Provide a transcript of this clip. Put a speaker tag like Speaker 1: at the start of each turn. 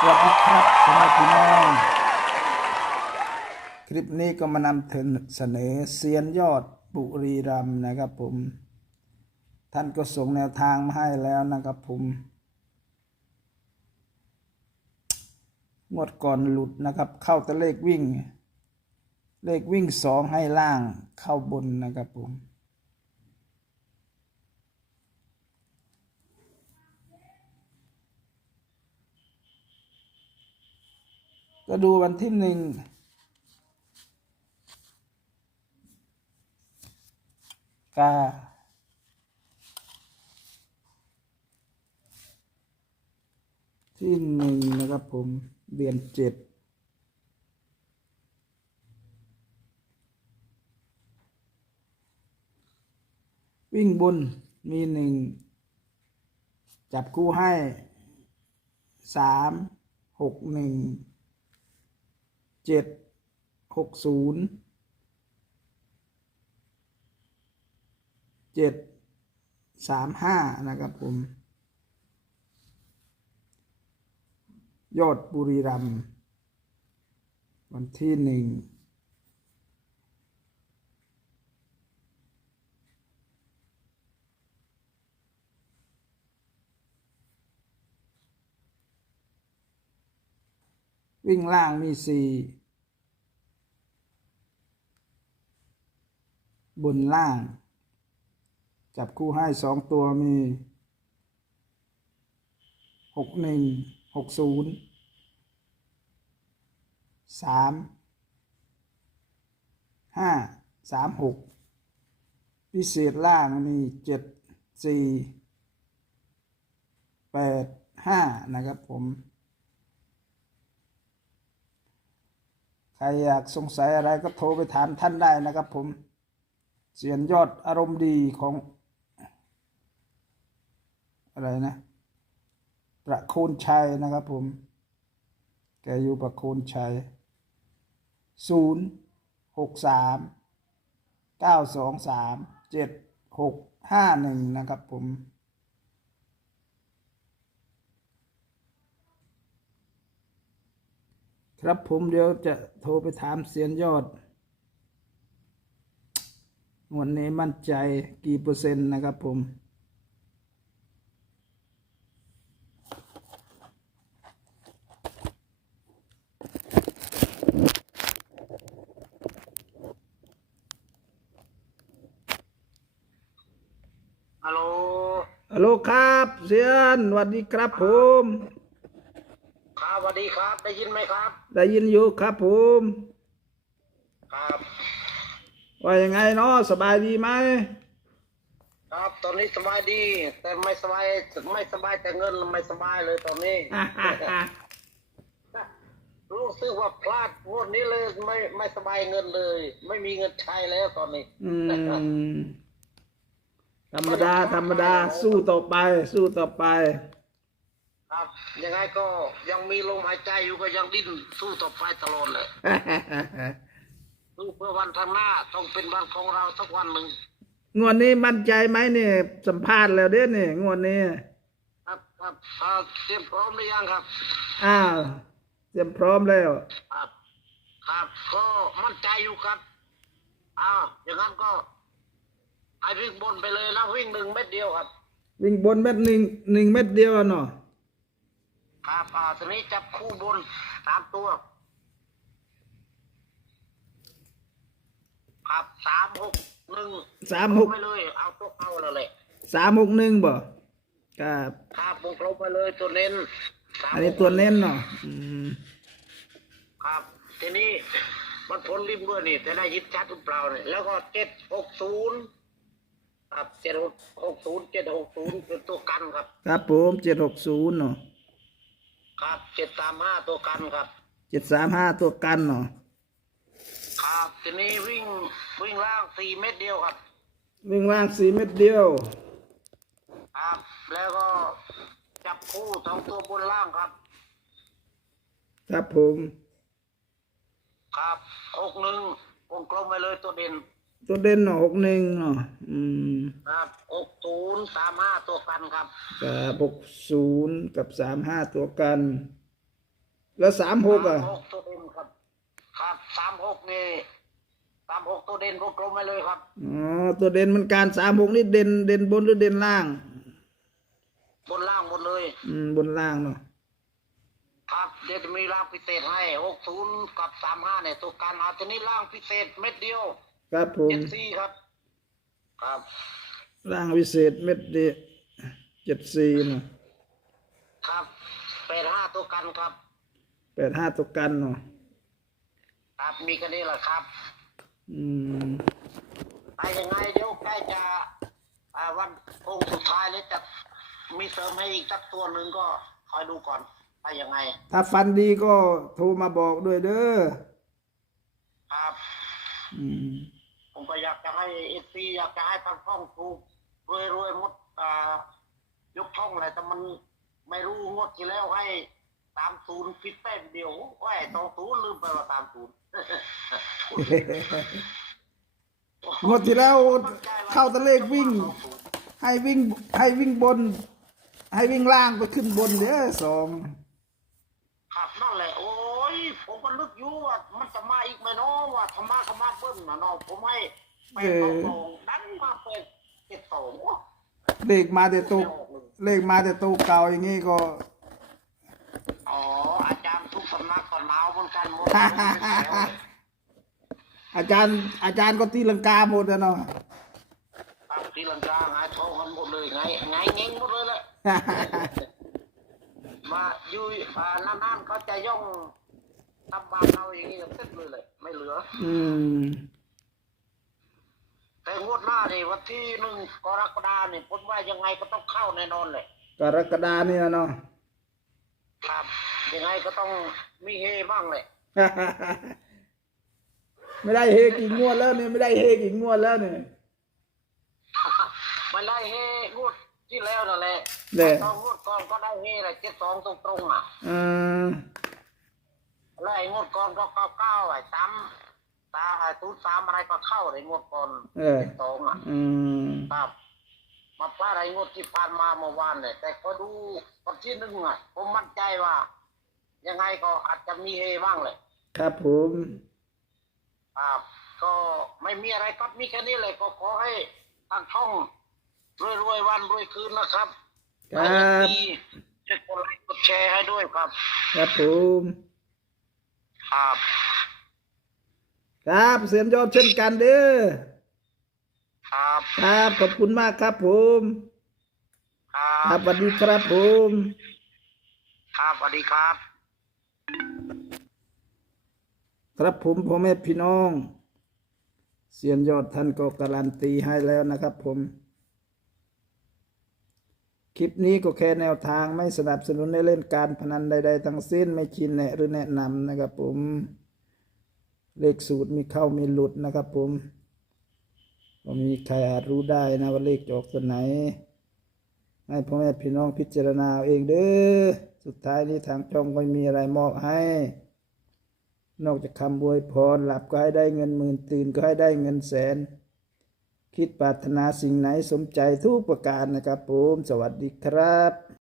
Speaker 1: สวัสดีครับพ่อแม่พี่น้อง คลิปนี้ก็มานำเสนอเซียนยอดบุรีรัมนะครับผม ท่านก็ส่งแนวทางมาให้แล้วนะครับผม งวดก่อนหลุดนะครับ เข้าแต่เลขวิ่ง เลขวิ่งสองให้ล่างเข้าบนนะครับผม ก็ดูวันที่หนึ่งกาที่หนึ่งนะครับผมเดือนเจ็ดวิ่งบนมีหนึ่งจับคู่ให้สามหกหนึ่ง เจ็ดหกศูนย์เจ็ดสามห้านะครับผม ยอดบุรีรัมย์วันที่หนึ่งวิ่งล่างมีสี่ บนล่าง จับคู่ให้สองตัวมีหกหนึ่งหกศูนย์สามห้าสามหกพิเศษล่างมีเจ็ดสี่แปดห้านะครับผม ใครอยากสงสัยอะไรก็โทรไปถามท่านได้นะครับผม เสียนยอดอารมณ์ดีของ อะไรนะ ประโคนชัยนะครับผม แกอยู่ประโคนชัยศูนย์หกสามเก้าสองสามเจ็ดหกห้าหนึ่งนะครับผมครับผมเดี๋ยวจะโทรไปถามเสียนยอด วันนี้มั่นใจกี่เปอร์เซ็นต์นะครับผม
Speaker 2: ฮัลโหล
Speaker 1: ฮัลโหลครับเสียนสวัสดีครับผม
Speaker 2: ครับสวัสดีครับ ได้ยินไหมครับ
Speaker 1: ได้ยินอยู่ครับผม
Speaker 2: ครับ
Speaker 1: ว่ายังไงเนาะสบายดีไหม
Speaker 2: ครับตอนนี้สบายดี แต่ไม่สบายไม่สบายแต่เงินไม่สบายเลยตอนนี้ รู้สึกว่าพลาดงวดนี้เลยไม่ไม่สบายเงินเลย ไม่มีเงินใช้แล้วตอนนี้
Speaker 1: อืมธรรมดา ธรรมดา สู้ต่อไป สู้ต่อไป
Speaker 2: ครับยังไงก็ยังมีลมหายใจอยู่ก็ยังดิ้นสู้ต่อไปตลอดเลย สู้เพื่อวันข้างหน้าต้องเป็นวันของเราสักวันหนึ่ง
Speaker 1: งวดนี้มั่นใจไหมเนี่ยสัมภาษณ์แล้วเด้อเนี่ยงวดนี้
Speaker 2: ครับครับอ่าเตรียมพร้อมหรือยังครับ
Speaker 1: อ้าวเตรียมพร้อมแล้ว
Speaker 2: ครับ ครับก็มั่นใจอยู่ครับอ้าวอย่างนั้นก็ไอ้วิ่งบนไปเลยนะวิ่งหนึ่งเม็ดเดียวครับ
Speaker 1: วิ่งบนเม็ดหนึ่งหนึ่งเม็ดเดียวเนาะ
Speaker 2: ครับอ่าทีนี้จับคู่บนสามตัว ครับสามหกหนึ่ง
Speaker 1: สามหก
Speaker 2: ไปเลย เอาตัวเข้าแล้วแหละ
Speaker 1: สามหกหนึ่งบ่ครับ
Speaker 2: ครับวงกลมไปเลยตัวเน้นสาม
Speaker 1: อันนี้ตัวเน้นเนาะอืม
Speaker 2: ครับทีนี้มันพ้นริมด้วยนี่จะได้ยิบชัดหรือเปล่าเนี่ยแล้วก็เจ็ดหกศูนย์ครับเจ็ดหกศูนย์เจ็ดหกศูนย์เป็นตัวกันครับ
Speaker 1: ครับผมเจ็ดหกศูนย์เนาะ
Speaker 2: ครับเจ็ดสามห้าตัวกันครับ
Speaker 1: เจ็ดสามห้าตัวกันเนาะ
Speaker 2: ครับทีนี้วิ่งวิ่งล่างสี่เมตรเดียวครับ
Speaker 1: วิ่งล่างสี่เม็ดเดียว
Speaker 2: ครับ แล้วก็จับคู่สองตัวบนล่างครับ
Speaker 1: ครับผม
Speaker 2: ครับหกหนึ่งวงกลมไปเลยตัวเด่น
Speaker 1: ตัวเด่นเนาะหกหนึ่งเนาะอืม
Speaker 2: ครับหกศูนย์สามห้าตัวกันครับ
Speaker 1: กับหกศูนย์กับสามห้าตัวกัน แล้วสามหกอะ
Speaker 2: สามหกตัวเด่นครับครับ สามหกนี่สามหกตัวเด่นก็กลมไปเลยครับ
Speaker 1: อ๋อตัวเด่นมันการสามหกนี่เด่นเด่นบนหรือเด่นล่าง
Speaker 2: บนล่างหมดเลย
Speaker 1: อืมบนล่างเนาะ
Speaker 2: ครับเดี๋ยวจะมีล่างพิเศษให้หกศูนย์กับสามห้าเนี่ยตัวการเอาตัวนี้ล่างพิเศษเม็ดเดียว
Speaker 1: ครับผม
Speaker 2: เจ็ดสี่ครับ ครับ
Speaker 1: ล่างวิเศษเม็ดเดียวเจ็ดสี่เนาะ
Speaker 2: ครับแปดห้าตัวกันครับ
Speaker 1: แปดห้าตัวกันเนาะ
Speaker 2: ครับมีกันนี้แหละครับ
Speaker 1: อืม
Speaker 2: ไปยังไงเดี๋ยวใกล้จะอ่าวันโค้งสุดท้ายแล้วจะมีเสริมให้อีกสักตัวหนึ่งก็คอยดูก่อนไปยังไง
Speaker 1: ถ้าฟันดีก็โทรมาบอกด้วยเด้อ
Speaker 2: ครับ
Speaker 1: อืม
Speaker 2: ผมก็อยากจะให้เอซีอยากจะให้ทางช่องถูกรวยรวยๆหมดอ่ายกช่องอะไรแต่มันไม่รู้งวดที่แล้วให้ ตามศูนย์ฟิตแต้มเดียวโอ้ยสองศูนย์ลืมไปว่าตามศูนย์
Speaker 1: งวดที่แล้วเข้าแตะเลขวิ่ง ให้วิ่งให้วิ่งบน ให้วิ่งล่างไปขึ้นบนเด้อสอง
Speaker 2: ครับนั่นแหละโอ้ยผมก็นึกอยู่ว่ามันจะมาอีกไหมเนาะว่าธรรมะธรรมะเบิ้ลนะเนาะผมให้ไปสองสองดันมาเป็นเจ็ดสองโอ้
Speaker 1: เลขมาแต่ตัวเลขมาแต่ตัวเก่าอย่างงี้ก็
Speaker 2: อ๋ออาจารย์ทุกสำ นักก็หนาวเหมือนกันหมด
Speaker 1: อาจารย์อาจารย์ก็ตีลังกาหมดอะเนาะ
Speaker 2: ครับที่ลังกาหงายท้องกันหมดเลยไงไงเง่งหมดเลยแหละมาอยู่อ่านานๆเขาจะย่องทำบานเราอย่างนี้เสร็จเลยเลยไม่เหลือ
Speaker 1: อืม
Speaker 2: แต่งวดหน้านี่วันที่หนึ่งกรกฎาเนี่ยผมว่ายังไงก็ต้องเข้าแน่นอนเลย
Speaker 1: กรกฎาเนี่ยเนาะ
Speaker 2: ครับ ยังไงก็ต้องมีเฮบ้างเลย
Speaker 1: ไม่ได้เฮกี่งวดแล้วเนี่ยไม่ได้เฮกี่งวดแล้วเนี่ย
Speaker 2: มาไล่เฮงวดที่แล้วนั่นแหละ
Speaker 1: เนี่ย
Speaker 2: ตอนงวดก่อนก็ได้เฮแหละเจ็ดสองตรงๆอะ
Speaker 1: อืม
Speaker 2: แล้วไอ้งวดก่อนก็เข้าเก้าไอ้ซ้ำตาไอ้ตูดสามอะไรก็เข้าในงวดก่อน
Speaker 1: เออ
Speaker 2: เจ็ดสองอะ
Speaker 1: อืม
Speaker 2: ครับมาพลาดไอ้งวดที่ผ่านมาเมื่อวานเนี่ยแต่ก็ดูวันที่หนึ่งอะผมมั่นใจว่า ยังไงก็อาจจะมีเฮบ้างเลย
Speaker 1: ครับผม
Speaker 2: ครับก็ไม่มีอะไรครับมีแค่นี้เลยก็ขอให้ทางช่องรวยรวยๆวันรวยคืนนะครับ
Speaker 1: ครับ
Speaker 2: ดีช่วยกดไลค์กดแชร์ให้ด้วยครับ
Speaker 1: ครับผม
Speaker 2: ครับ
Speaker 1: ครับเสียนยอดเช่นกันเด้อ
Speaker 2: ครับ
Speaker 1: ครับขอบคุณมากครับผม
Speaker 2: ครั
Speaker 1: ครับบสวัสดีครับผม
Speaker 2: ครับสวัสดีครับ
Speaker 1: ครับผมพ่อแม่พี่น้อง เสียนยอดท่านก็การันตีให้แล้วนะครับผม คลิปนี้ก็แค่แนวทางไม่สนับสนุนในเล่นการพนันใด ๆ ทั้งสิ้นไม่ชี้แนะหรือแนะนำนะครับผม เลขสูตรมีเข้ามีหลุดนะครับผมก็มีใครอาจรู้ได้นะว่าเลขจะออกตัวไหน ให้พ่อแม่พี่น้องพิจารณาเอาเองเด้อ สุดท้ายนี้ทางจองก็มีอะไรมอบให้ นอกจากคำบวยพรหลับก็ให้ได้เงินหมื่นตื่นก็ให้ได้เงินแสน คิดปรารถนาสิ่งไหนสมใจทุกประการนะครับผม สวัสดีครับ